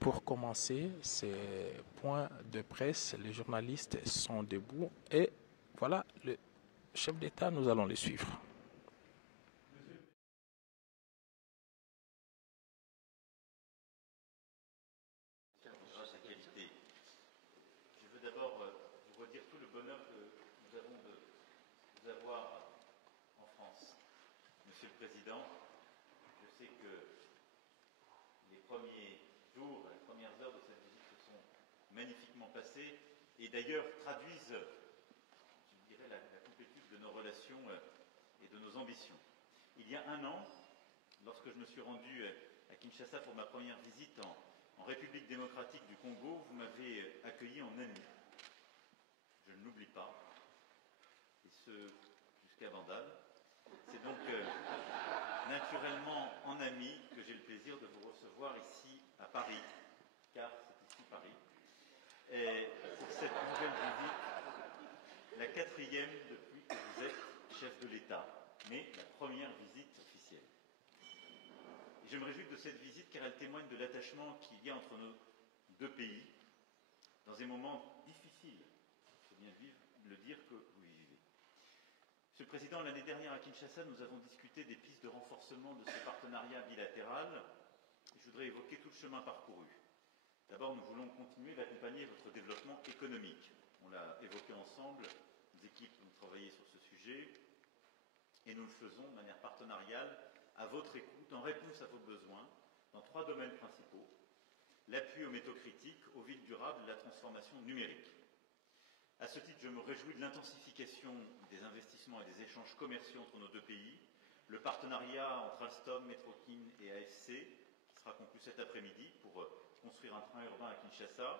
Pour commencer ces points de presse, les journalistes sont debout et voilà le chef d'État, nous allons les suivre. Grâce à qualité. Je veux d'abord vous redire tout le bonheur que nous avons de vous avoir en France. Monsieur le Président, je sais que les premiers jours, les premières heures de cette visite se sont magnifiquement passées et d'ailleurs traduisent, je dirais, la complétude de nos relations et de nos ambitions. Il y a un an, lorsque je me suis rendu à Kinshasa pour ma première visite en République démocratique du Congo, vous m'avez accueilli en ami. Je ne l'oublie pas, et ce jusqu'à Bandal. C'est donc naturellement en ami que j'ai le plaisir de vous recevoir ici à Paris, car c'est ici Paris. Et pour cette nouvelle visite, la quatrième depuis que vous êtes chef de l'État, mais la première visite officielle. Et je me réjouis de cette visite car elle témoigne de l'attachement qu'il y a entre nos deux pays dans des moments difficiles, il faut bien le dire, que vous vivez. Monsieur le Président, l'année dernière à Kinshasa, nous avons discuté des pistes de renforcement de ce partenariat bilatéral. Je voudrais évoquer tout le chemin parcouru. D'abord, nous voulons continuer d'accompagner votre développement économique. On l'a évoqué ensemble, les équipes ont travaillé sur ce sujet, et nous le faisons de manière partenariale, à votre écoute, en réponse à vos besoins, dans 3 domaines principaux: l'appui aux métaux critiques, aux villes durables et la transformation numérique. À ce titre, je me réjouis de l'intensification des investissements et des échanges commerciaux entre nos deux pays, le partenariat entre Alstom, Metrokin et AFC, qui sera conclu cet après-midi pour construire un train urbain à Kinshasa.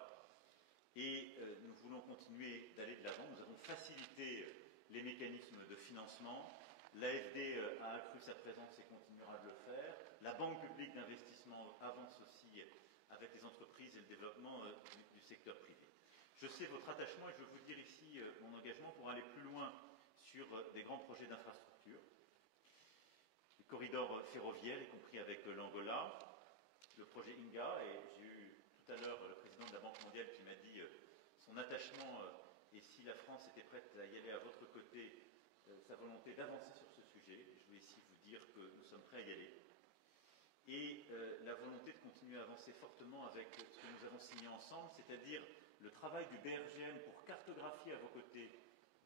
Et nous voulons continuer d'aller de l'avant. Nous avons facilité les mécanismes de financement. L'AFD a accru sa présence et continuera de le faire. La Banque publique d'investissement avance aussi avec les entreprises et le développement du secteur privé. Je sais votre attachement et je veux vous dire ici mon engagement pour aller plus loin sur des grands projets d'infrastructure, les corridors ferroviaires, y compris avec l'Angola, le projet INGA, et j'ai eu tout à l'heure le président de la Banque mondiale qui m'a dit son attachement et si la France était prête à y aller à votre côté, sa volonté d'avancer sur ce sujet. Je veux ici vous dire que nous sommes prêts à y aller. Et la volonté de continuer à avancer fortement avec ce que nous avons signé ensemble, c'est-à-dire le travail du BRGM pour cartographier à vos côtés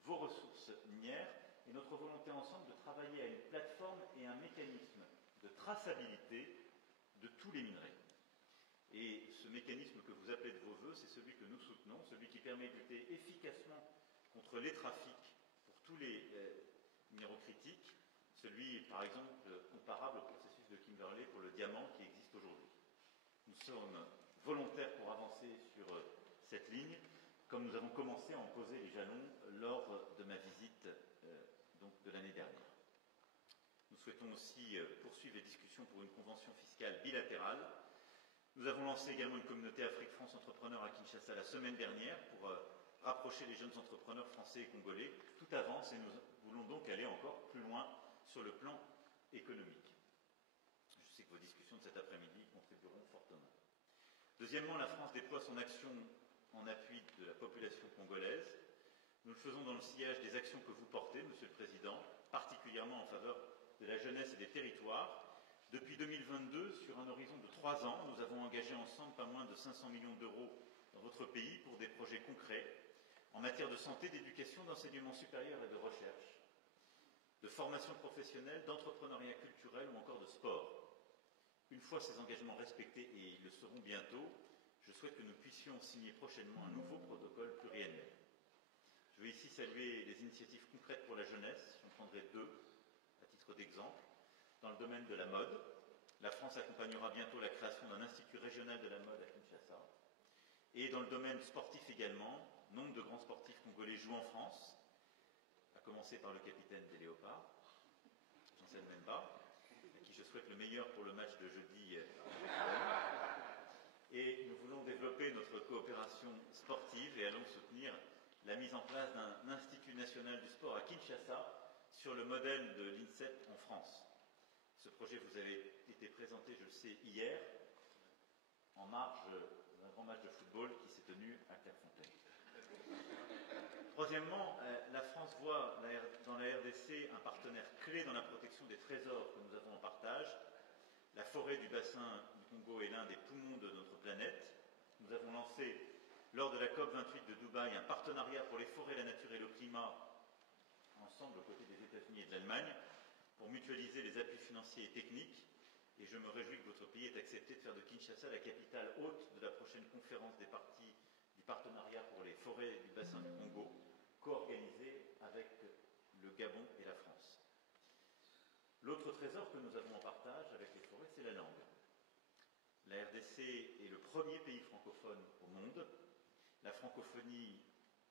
vos ressources minières, et notre volonté ensemble de travailler à une plateforme et un mécanisme de traçabilité de tous les minerais. Et ce mécanisme que vous appelez de vos voeux, c'est celui que nous soutenons, celui qui permet de lutter efficacement contre les trafics pour tous les minéraux critiques, celui, par exemple, comparable au processus de Kimberley pour le diamant qui existe aujourd'hui. Nous sommes volontaires pour avancer sur cette ligne, comme nous avons commencé à en poser les jalons lors de ma visite donc de l'année dernière. Nous souhaitons aussi poursuivre les discussions pour une convention fiscale bilatérale. Nous avons lancé également une communauté Afrique-France Entrepreneurs à Kinshasa la semaine dernière pour rapprocher les jeunes entrepreneurs français et congolais. Tout avance et nous voulons donc aller encore plus loin sur le plan économique. Je sais que vos discussions de cet après-midi contribueront fortement. Deuxièmement, la France déploie son action en appui de la population congolaise. Nous le faisons dans le sillage des actions que vous portez, Monsieur le Président, particulièrement en faveur de la jeunesse et des territoires. Depuis 2022, sur un horizon de 3 ans, nous avons engagé ensemble pas moins de 500 millions d'euros dans votre pays pour des projets concrets en matière de santé, d'éducation, d'enseignement supérieur et de recherche, de formation professionnelle, d'entrepreneuriat culturel ou encore de sport. Une fois ces engagements respectés, et ils le seront bientôt, je souhaite que nous puissions signer prochainement un nouveau protocole pluriannuel. Je veux ici saluer les initiatives concrètes pour la jeunesse. J'en prendrai 2 à titre d'exemple. Dans le domaine de la mode, la France accompagnera bientôt la création d'un institut régional de la mode à Kinshasa. Et dans le domaine sportif également, nombre de grands sportifs congolais jouent en France, à commencer par le capitaine des Léopards, Jean-Sel Memba, à qui je souhaite le meilleur pour le match de jeudi. Et nous voulons développer notre coopération sportive et allons soutenir la mise en place d'un institut national du sport à Kinshasa sur le modèle de l'INSEP en France. Ce projet vous avait été présenté, je le sais, hier. en marge d'un grand match de football qui s'est tenu à Clairefontaine. Troisièmement, la France voit dans la RDC un partenaire clé dans la protection des trésors que nous avons en partage. La forêt du bassin du Congo est l'un des poumons de notre planète. Nous avons lancé, lors de la COP28 de Dubaï, un partenariat pour les forêts, la nature et le climat, ensemble aux côtés des États-Unis et de l'Allemagne, pour mutualiser les appuis financiers et techniques. Et je me réjouis que votre pays ait accepté de faire de Kinshasa la capitale hôte de la prochaine conférence des parties du partenariat pour les forêts du bassin du Congo, co-organisée avec le Gabon et la France. L'autre trésor que nous avons en partage avec les forêts, c'est la langue. La RDC est le premier pays francophone au monde. La francophonie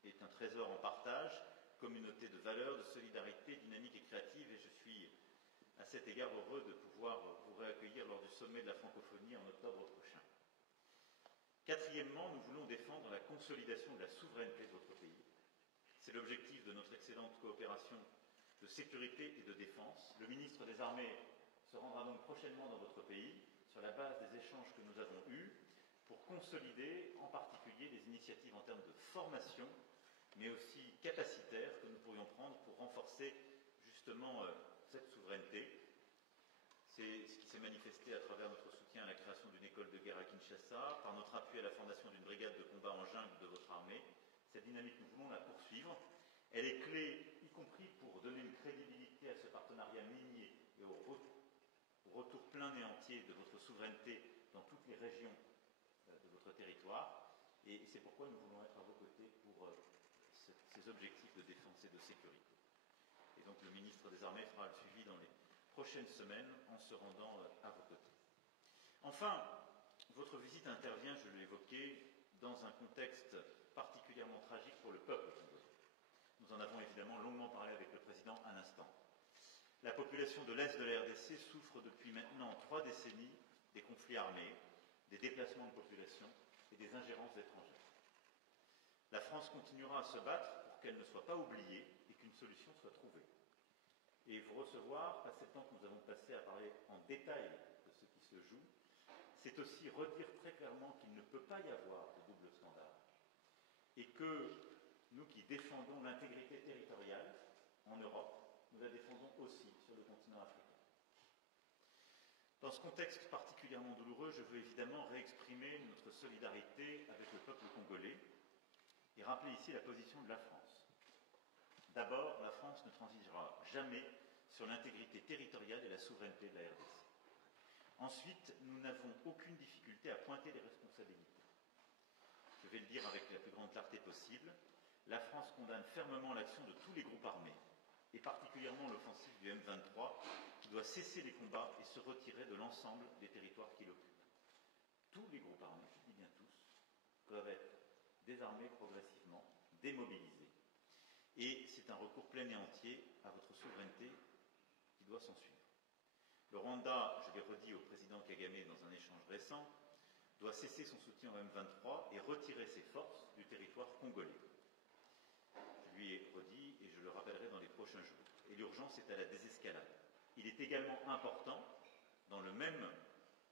est un trésor en partage, communauté de valeurs, de solidarité, dynamique et créative, et je suis à cet égard heureux de pouvoir vous réaccueillir lors du sommet de la francophonie en octobre prochain. Quatrièmement, nous voulons défendre la consolidation de la souveraineté de votre pays. C'est l'objectif de notre excellente coopération de sécurité et de défense. Le ministre des Armées se rendra donc prochainement dans votre pays sur la base des échanges que nous avons eus pour consolider en particulier les initiatives en termes de formation, mais aussi capacitaires que nous pourrions prendre pour renforcer justement cette souveraineté. C'est ce qui s'est manifesté à travers notre soutien à la création d'une école de guerre à Kinshasa, par notre appui à la fondation d'une brigade de combat en jungle de votre armée. Cette dynamique, nous voulons la poursuivre. Elle est clé, y compris pour donner une crédibilité à ce partenariat minier et au retour plein et entier de votre souveraineté dans toutes les régions de votre territoire. Et c'est pourquoi nous voulons être à vos côtés pour ces objectifs de défense et de sécurité. Et donc le ministre des Armées fera le suivi dans les prochaines semaines en se rendant à vos côtés. Enfin, votre visite intervient, je l'ai évoqué, dans un contexte particulièrement tragique pour le peuple congolais. Nous en avons évidemment longuement parlé avec le président un instant. La population de l'Est de la RDC souffre depuis maintenant 3 décennies des conflits armés, des déplacements de population et des ingérences étrangères. La France continuera à se battre pour qu'elle ne soit pas oubliée et qu'une solution soit trouvée. Et vous recevoir, passer le temps que nous avons passé à parler en détail de ce qui se joue, c'est aussi redire très clairement qu'il ne peut pas y avoir de double standard. Et que nous qui défendons l'intégrité territoriale en Europe, nous la défendons aussi sur le continent africain. Dans ce contexte particulièrement douloureux, je veux évidemment réexprimer notre solidarité avec le peuple congolais et rappeler ici la position de la France. D'abord, la France ne transigera jamais sur l'intégrité territoriale et la souveraineté de la RDC. Ensuite, nous n'avons aucune difficulté à pointer les responsabilités. Je vais le dire avec la plus grande clarté possible, la France condamne fermement l'action de tous les groupes armés, et particulièrement l'offensive du M23, qui doit cesser les combats et se retirer de l'ensemble des territoires qu'il occupe. Tous les groupes armés, je dis bien tous, doivent être désarmés progressivement, démobilisés. Et c'est un recours plein et entier à votre souveraineté qui doit s'en suivre. Le Rwanda, je l'ai redit au président Kagame dans un échange récent, doit cesser son soutien au M23 et retirer ses forces du territoire congolais. Je lui ai redit et je le rappellerai dans les prochains jours. Et l'urgence est à la désescalade. Il est également important, dans le même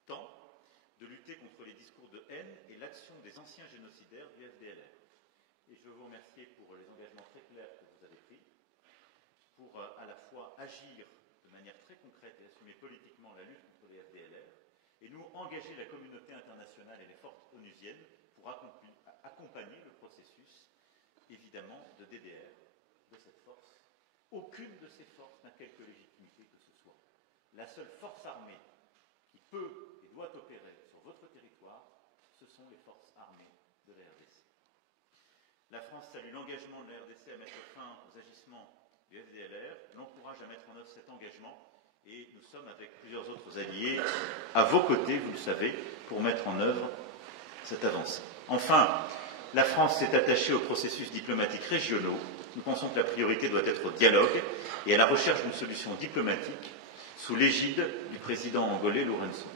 temps, de lutter contre les discours de haine et l'action des anciens génocidaires du FDLR. Et je veux vous remercier pour les engagements très clairs que vous avez pris, pour à la fois agir de manière très concrète et assumer politiquement la lutte contre les FDLR, et nous engager la communauté internationale et les forces onusiennes pour accompagner le processus, évidemment, de DDR de cette force. Aucune de ces forces n'a quelque légitimité que ce soit. La seule force armée qui peut et doit opérer sur votre territoire, ce sont les forces armées de la RDC. La France salue l'engagement de la RDC à mettre fin aux agissements du FDLR, l'encourage à mettre en œuvre cet engagement, et nous sommes avec plusieurs autres alliés à vos côtés, vous le savez, pour mettre en œuvre cette avancée. Enfin, la France s'est attachée aux processus diplomatiques régionaux. Nous pensons que la priorité doit être au dialogue et à la recherche d'une solution diplomatique sous l'égide du président angolais Lourenço.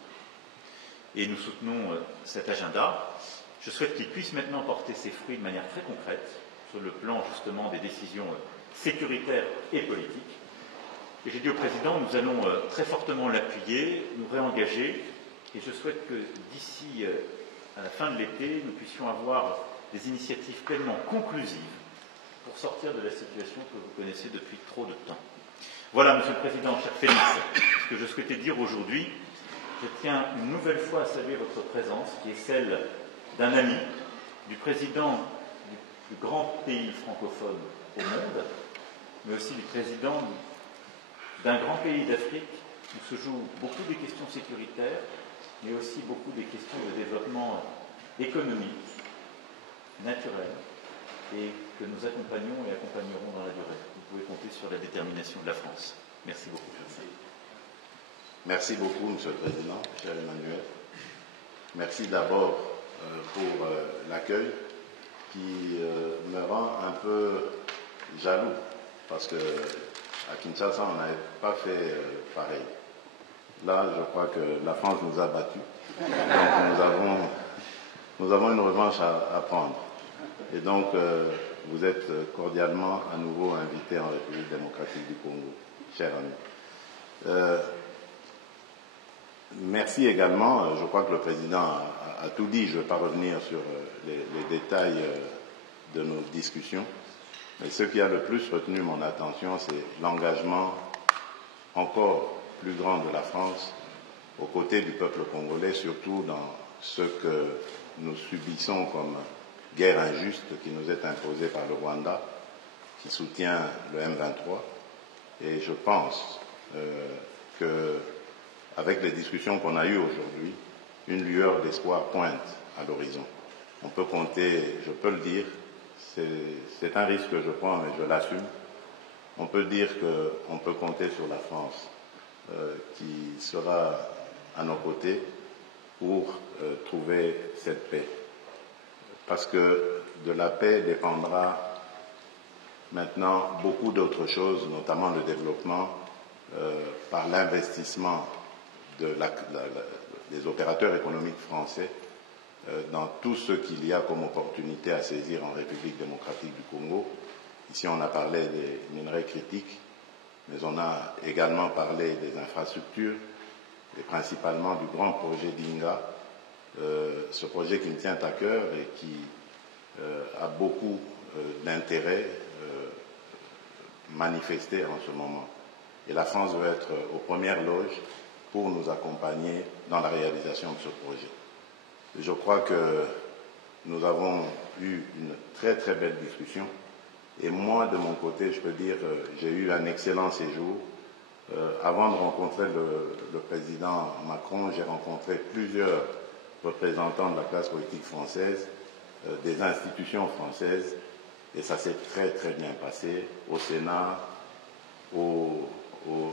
Et nous soutenons cet agenda. Je souhaite qu'il puisse maintenant porter ses fruits de manière très concrète sur le plan justement des décisions sécuritaires et politiques. Et j'ai dit au président, nous allons très fortement l'appuyer, nous réengager, et je souhaite que d'ici à la fin de l'été, nous puissions avoir des initiatives pleinement conclusives pour sortir de la situation que vous connaissez depuis trop de temps. Voilà, Monsieur le Président, cher Félix, ce que je souhaitais dire aujourd'hui. Je tiens une nouvelle fois à saluer votre présence, qui est celle d'un ami, du président du plus grand pays francophone au monde, mais aussi du président d'un grand pays d'Afrique où se jouent beaucoup des questions sécuritaires, mais aussi beaucoup des questions de développement économique, naturel, et que nous accompagnons et accompagnerons dans la durée. Vous pouvez compter sur la détermination de la France. Merci beaucoup. Merci beaucoup, Monsieur le Président, cher Emmanuel. Merci d'abord pour l'accueil qui me rend un peu jaloux, parce que à Kinshasa, on n'avait pas fait pareil. Là, je crois que la France nous a battus. Donc nous avons une revanche à prendre. Et donc, vous êtes cordialement à nouveau invité en République démocratique du Congo, cher ami. Merci également, je crois que le Président a tout dit, je ne vais pas revenir sur les détails de nos discussions, mais ce qui a le plus retenu mon attention, c'est l'engagement encore plus grand de la France aux côtés du peuple congolais, surtout dans ce que nous subissons comme guerre injuste qui nous est imposée par le Rwanda, qui soutient le M23. Et je pense qu'avec les discussions qu'on a eues aujourd'hui, une lueur d'espoir pointe à l'horizon. On peut compter, je peux le dire, c'est un risque que je prends, mais je l'assume. On peut dire qu'on peut compter sur la France qui sera à nos côtés pour trouver cette paix. Parce que de la paix dépendra maintenant beaucoup d'autres choses, notamment le développement par l'investissement des opérateurs économiques français dans tout ce qu'il y a comme opportunité à saisir en République démocratique du Congo. Ici, on a parlé des minerais critiques, mais on a également parlé des infrastructures, et principalement du grand projet d'Inga, ce projet qui me tient à cœur et qui a beaucoup d'intérêt manifesté en ce moment. Et la France veut être aux premières loges pour nous accompagner dans la réalisation de ce projet. Je crois que nous avons eu une très très belle discussion et moi de mon côté je peux dire j'ai eu un excellent séjour. Avant de rencontrer le président Macron, j'ai rencontré plusieurs représentants de la classe politique française, des institutions françaises et ça s'est très très bien passé au Sénat,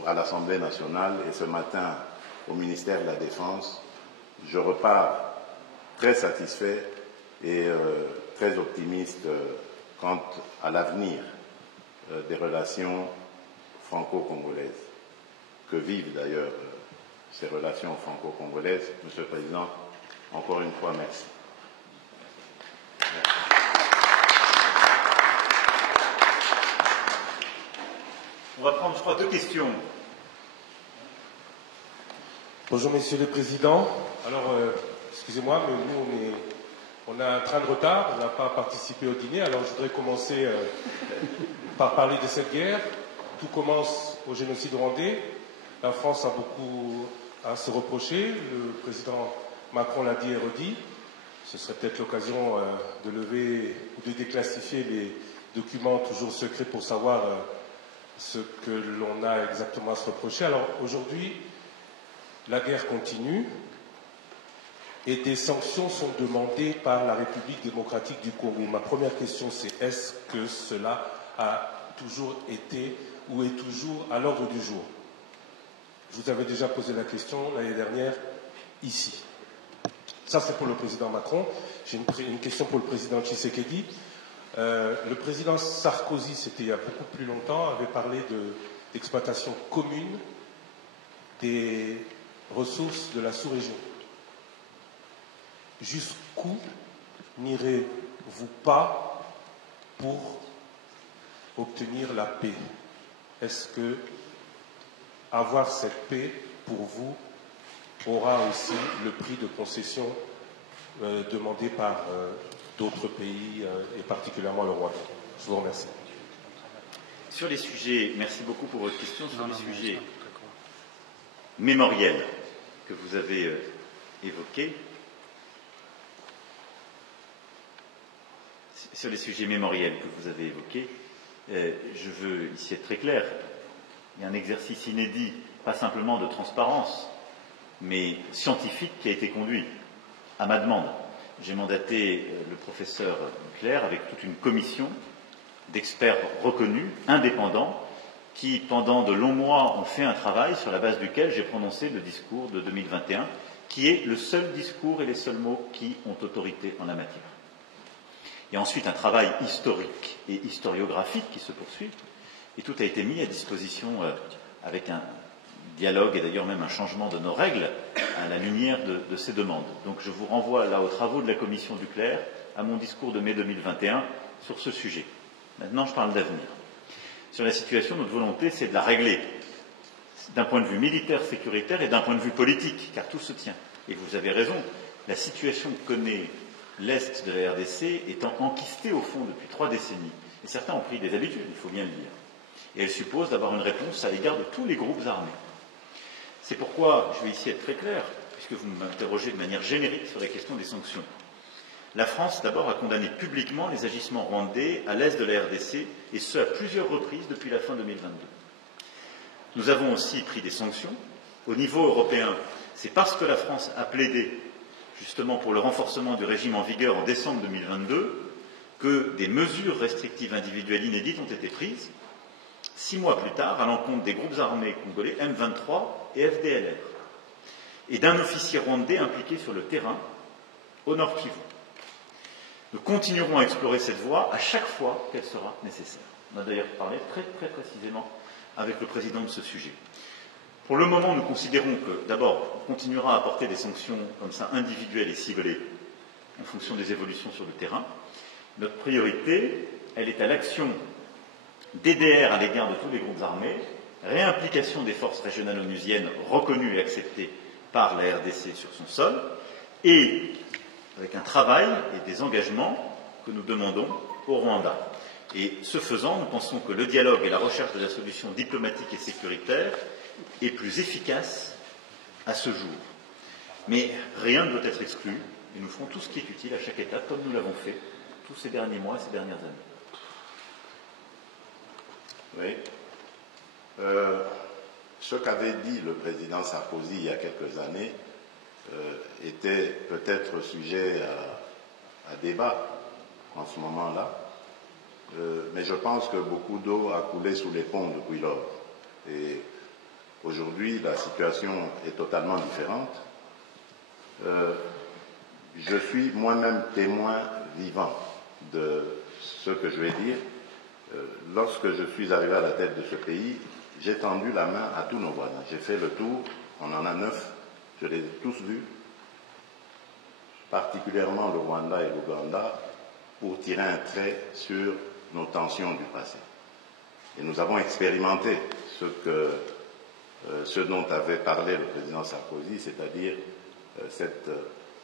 à l'Assemblée nationale et ce matin au ministère de la Défense. Je repars très satisfait et très optimiste quant à l'avenir des relations franco-congolaises. Que vivent d'ailleurs ces relations franco-congolaises. Monsieur le Président, encore une fois, merci. On va prendre, je crois, 2 questions. Bonjour, Messieurs les Présidents. Alors, excusez-moi, mais nous, on a un train de retard, on n'a pas participé au dîner, alors je voudrais commencer par parler de cette guerre. Tout commence au génocide rwandais. La France a beaucoup à se reprocher. Le président Macron l'a dit et redit. Ce serait peut-être l'occasion de lever ou de déclassifier les documents toujours secrets pour savoir ce que l'on a exactement à se reprocher. Alors aujourd'hui, la guerre continue et des sanctions sont demandées par la République démocratique du Congo. Ma première question, c'est est-ce que cela a toujours été ou est toujours à l'ordre du jour? Je vous avais déjà posé la question l'année dernière ici. Ça, c'est pour le président Macron. J'ai une question pour le président Tshisekedi. Le président Sarkozy, c'était il y a beaucoup plus longtemps, avait parlé d'exploitation commune des ressources de la sous-région. Jusqu'où n'irez-vous pas pour obtenir la paix? Est-ce que avoir cette paix, pour vous, aura aussi le prix de concession demandé par d'autres pays et particulièrement le Rwanda. Je vous remercie. Sur les sujets, merci beaucoup pour votre question, sur les sujets mémoriels que vous avez évoqués. Sur les sujets mémoriels que vous avez évoqués, je veux ici être très clair. Il y a un exercice inédit, pas simplement de transparence, mais scientifique qui a été conduit à ma demande. J'ai mandaté le professeur Claire avec toute une commission d'experts reconnus, indépendants, qui, pendant de longs mois, ont fait un travail sur la base duquel j'ai prononcé le discours de 2021, qui est le seul discours et les seuls mots qui ont autorité en la matière. Il y a ensuite un travail historique et historiographique qui se poursuit, et tout a été mis à disposition avec un dialogue et d'ailleurs même un changement de nos règles à la lumière de ces demandes. Donc je vous renvoie là aux travaux de la commission Duclerc, à mon discours de mai 2021 sur ce sujet. Maintenant, je parle d'avenir. Sur la situation, notre volonté, c'est de la régler d'un point de vue militaire, sécuritaire et d'un point de vue politique, car tout se tient. Et vous avez raison, la situation que connaît l'Est de la RDC étant enquistée au fond depuis 3 décennies. Et certains ont pris des habitudes, il faut bien le dire. Et elle suppose d'avoir une réponse à l'égard de tous les groupes armés. C'est pourquoi, je vais ici être très clair, puisque vous m'interrogez de manière générique sur la question des sanctions. La France, d'abord, a condamné publiquement les agissements rwandais à l'est de la RDC, et ce, à plusieurs reprises depuis la fin 2022. Nous avons aussi pris des sanctions. Au niveau européen, c'est parce que la France a plaidé, justement, pour le renforcement du régime en vigueur en décembre 2022, que des mesures restrictives individuelles inédites ont été prises, 6 mois plus tard, à l'encontre des groupes armés congolais M23 et FDLR, et d'un officier rwandais impliqué sur le terrain, au Nord Kivu. Nous continuerons à explorer cette voie à chaque fois qu'elle sera nécessaire. On a d'ailleurs parlé très précisément avec le président de ce sujet. Pour le moment, nous considérons que, d'abord, on continuera à apporter des sanctions comme ça individuelles et ciblées en fonction des évolutions sur le terrain. Notre priorité, elle est à l'action DDR à l'égard de tous les groupes armés, réimplication des forces régionales onusiennes reconnues et acceptées par la RDC sur son sol, et avec un travail et des engagements que nous demandons au Rwanda. Et ce faisant, nous pensons que le dialogue et la recherche de la solution diplomatique et sécuritaire est plus efficace à ce jour. Mais rien ne doit être exclu, et nous ferons tout ce qui est utile à chaque étape, comme nous l'avons fait tous ces derniers mois et ces dernières années. Oui. Ce qu'avait dit le président Sarkozy il y a quelques années était peut-être sujet à débat en ce moment-là, mais je pense que beaucoup d'eau a coulé sous les ponts depuis lors. Et aujourd'hui, la situation est totalement différente. Je suis moi-même témoin vivant de ce que je vais dire. Lorsque je suis arrivé à la tête de ce pays, j'ai tendu la main à tous nos voisins. J'ai fait le tour, on en a 9, je les ai tous vus, particulièrement le Rwanda et l'Ouganda, pour tirer un trait sur nos tensions du passé. Et nous avons expérimenté ce dont avait parlé le président Sarkozy, c'est-à-dire cette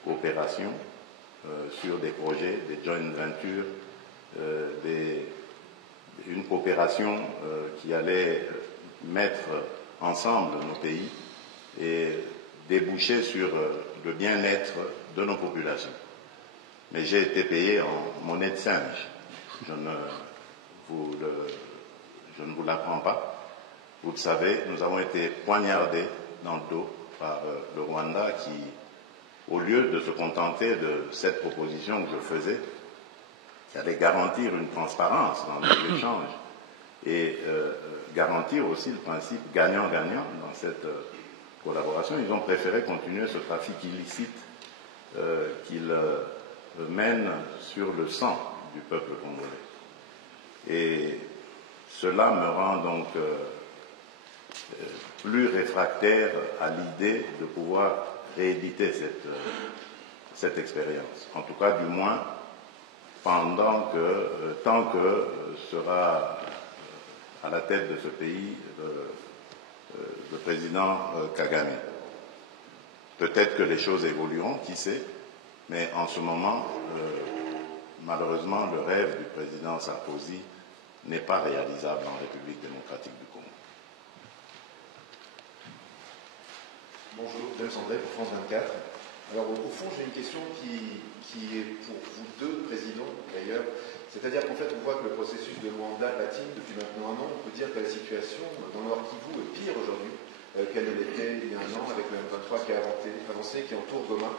coopération sur des projets, des joint ventures, une coopération qui allait mettre ensemble nos pays et déboucher sur le bien-être de nos populations. Mais j'ai été payé en monnaie de singe. Je ne vous l'apprends pas. Vous le savez, nous avons été poignardés dans le dos par le Rwanda qui, au lieu de se contenter de cette proposition que je faisais, qui allait garantir une transparence dans les échanges et garantir aussi le principe gagnant-gagnant dans cette collaboration, ils ont préféré continuer ce trafic illicite qu'ils mènent sur le sang du peuple congolais. Et cela me rend donc plus réfractaire à l'idée de pouvoir rééditer cette expérience. En tout cas, du moins, tant que sera à la tête de ce pays le président Kagame. Peut-être que les choses évolueront, qui sait, Mais en ce moment, malheureusement, le rêve du président Sarkozy n'est pas réalisable en République démocratique du Congo. Bonjour, James André pour France 24. Alors au fond, j'ai une question qui est pour vous deux présidents d'ailleurs. C'est-à-dire qu'en fait, on voit que le processus de Luanda patine depuis maintenant un an. On peut dire que la situation dans le Nord Kivu est pire aujourd'hui qu'elle ne l'était il y a un an, avec le M23 qui a avancé, qui entoure Goma.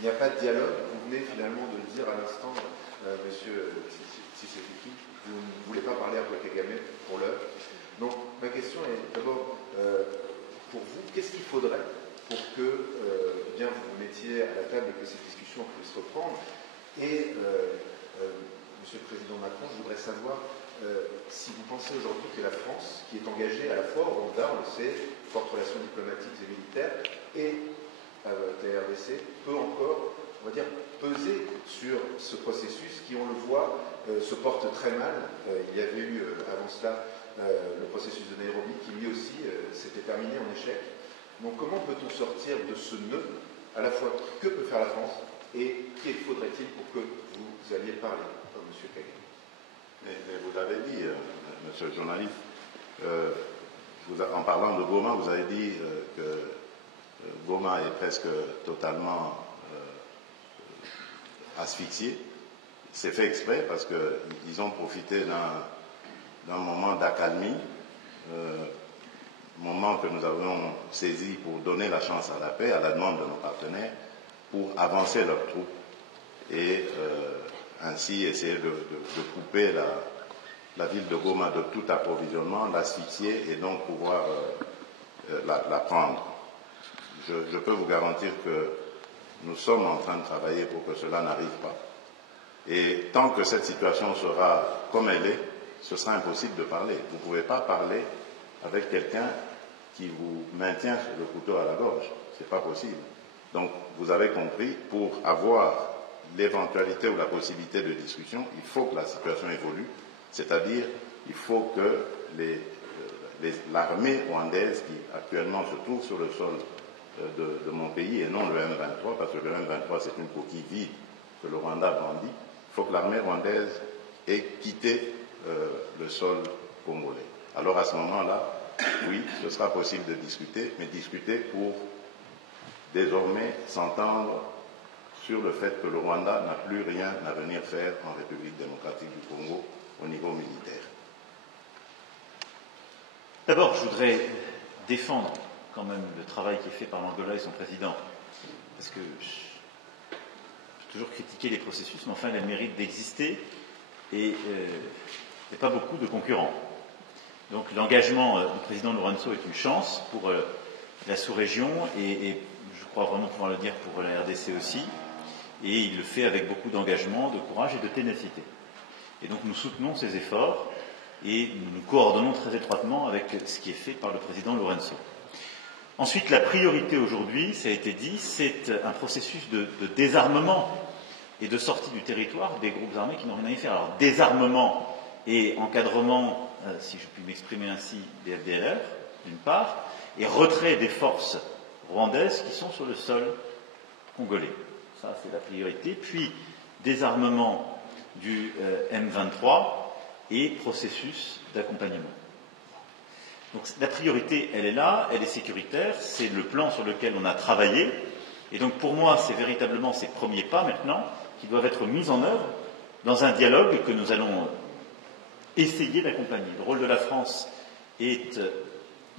Il n'y a pas de dialogue. Vous venez finalement de le dire à l'instant, monsieur Tshisekedi, vous ne voulez pas parler à Paul Kagame pour l'heure. Donc ma question est d'abord, pour vous, qu'est-ce qu'il faudrait pour que bien vous vous mettiez à la table et que cette discussion puisse reprendre? Et Monsieur le Président Macron, je voudrais savoir si vous pensez aujourd'hui que la France, qui est engagée à la fois au Rwanda, on le sait, fortes relations diplomatiques et militaires, et avec la RDC, peut encore, on va dire, peser sur ce processus qui, on le voit, se porte très mal. Il y avait eu avant cela le processus de Nairobi qui lui aussi s'était terminé en échec. Donc comment peut-on sortir de ce nœud, à la fois que peut faire la France et qu'il faudrait-il pour que vous alliez parler, M. Kagame? Mais vous avez dit, monsieur le journaliste, en parlant de Goma, vous avez dit que Goma est presque totalement asphyxié. C'est fait exprès parce qu'ils ont profité d'un moment d'accalmie, moment que nous avons saisi pour donner la chance à la paix, à la demande de nos partenaires, pour avancer leurs troupes et ainsi essayer de couper la ville de Goma de tout approvisionnement, l'asphyxier et donc pouvoir la prendre. Je peux vous garantir que nous sommes en train de travailler pour que cela n'arrive pas. Et tant que cette situation sera comme elle est, ce sera impossible de parler. Vous ne pouvez pas parler avec quelqu'un qui vous maintient le couteau à la gorge. Ce n'est pas possible. Donc, vous avez compris, pour avoir l'éventualité ou la possibilité de discussion, il faut que la situation évolue. C'est-à-dire, il faut que l'armée rwandaise qui actuellement se trouve sur le sol de mon pays et non le M23, parce que le M23 c'est une coquille vide que le Rwanda brandit, il faut que l'armée rwandaise ait quitté le sol congolais. Alors à ce moment-là, oui, ce sera possible de discuter, mais discuter pour désormais s'entendre sur le fait que le Rwanda n'a plus rien à venir faire en République démocratique du Congo au niveau militaire. D'abord, je voudrais défendre quand même le travail qui est fait par l'Angola et son président, parce que j'ai toujours critiqué les processus, mais enfin, il a le mérite d'exister et il n'y a pas beaucoup de concurrents. Donc l'engagement du président Lourenço est une chance pour la sous-région et je crois vraiment pouvoir le dire pour la RDC aussi, et il le fait avec beaucoup d'engagement, de courage et de ténacité. Et donc nous soutenons ces efforts et nous nous coordonnons très étroitement avec ce qui est fait par le président Lourenço. Ensuite, la priorité aujourd'hui, ça a été dit, c'est un processus de désarmement et de sortie du territoire des groupes armés qui n'ont rien à y faire. Alors, désarmement et encadrement, si je puis m'exprimer ainsi, des FDLR, d'une part, et retrait des forces rwandaises qui sont sur le sol congolais. Ça, c'est la priorité. Puis, désarmement du M23 et processus d'accompagnement. Donc la priorité, elle est là, elle est sécuritaire, c'est le plan sur lequel on a travaillé, et donc pour moi, c'est véritablement ces premiers pas maintenant qui doivent être mis en œuvre dans un dialogue que nous allons essayer d'accompagner. Le rôle de la France est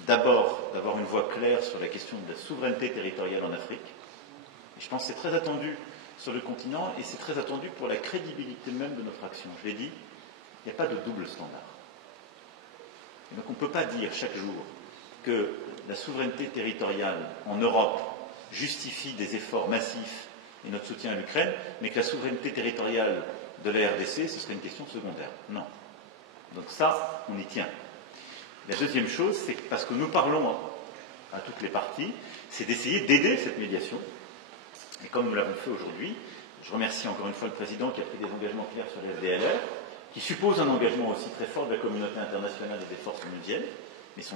d'abord d'avoir une voix claire sur la question de la souveraineté territoriale en Afrique. Et je pense que c'est très attendu sur le continent et c'est très attendu pour la crédibilité même de notre action. Je l'ai dit, il n'y a pas de double standard. Et donc on ne peut pas dire chaque jour que la souveraineté territoriale en Europe justifie des efforts massifs et notre soutien à l'Ukraine, mais que la souveraineté territoriale de la RDC, ce serait une question secondaire. Non. Donc ça, on y tient. La deuxième chose, c'est que parce que nous parlons à toutes les parties, c'est d'essayer d'aider cette médiation. Et comme nous l'avons fait aujourd'hui, je remercie encore une fois le Président qui a pris des engagements clairs sur les FDLR, qui suppose un engagement aussi très fort de la communauté internationale et des forces onusiennes, mais son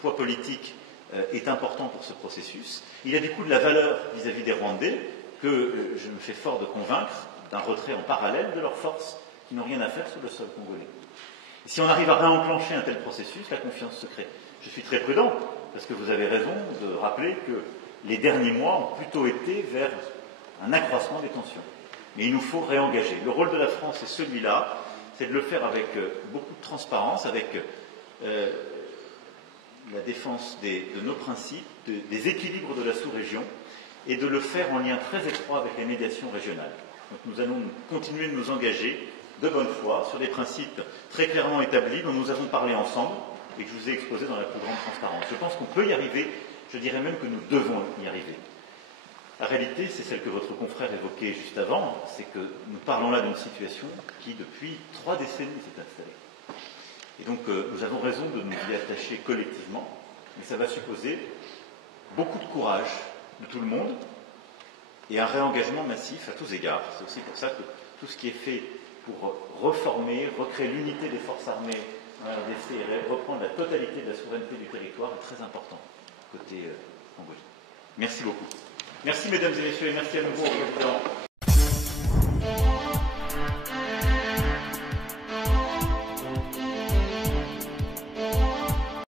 poids politique est important pour ce processus. Il a du coup de la valeur vis-à-vis des Rwandais, que je me fais fort de convaincre d'un retrait en parallèle de leurs forces qui n'ont rien à faire sur le sol congolais. Et si on arrive à réenclencher un tel processus, la confiance se crée. Je suis très prudent, parce que vous avez raison de rappeler que les derniers mois ont plutôt été vers un accroissement des tensions. Mais il nous faut réengager. Le rôle de la France est celui-là, c'est de le faire avec beaucoup de transparence, avec la défense de nos principes, des équilibres de la sous-région, et de le faire en lien très étroit avec les médiations régionales. Donc nous allons continuer de nous engager de bonne foi sur des principes très clairement établis dont nous avons parlé ensemble et que je vous ai exposés dans la plus grande transparence. Je pense qu'on peut y arriver, je dirais même que nous devons y arriver. La réalité, c'est celle que votre confrère évoquait juste avant, c'est que nous parlons là d'une situation qui, depuis 3 décennies, s'est installée. Et donc, nous avons raison de nous y attacher collectivement, mais ça va supposer beaucoup de courage de tout le monde et un réengagement massif à tous égards. C'est aussi pour ça que tout ce qui est fait pour reformer, recréer l'unité des forces armées en RDC et reprendre la totalité de la souveraineté du territoire est très important côté congolais. Merci beaucoup. Merci mesdames et messieurs et merci à nouveau au président.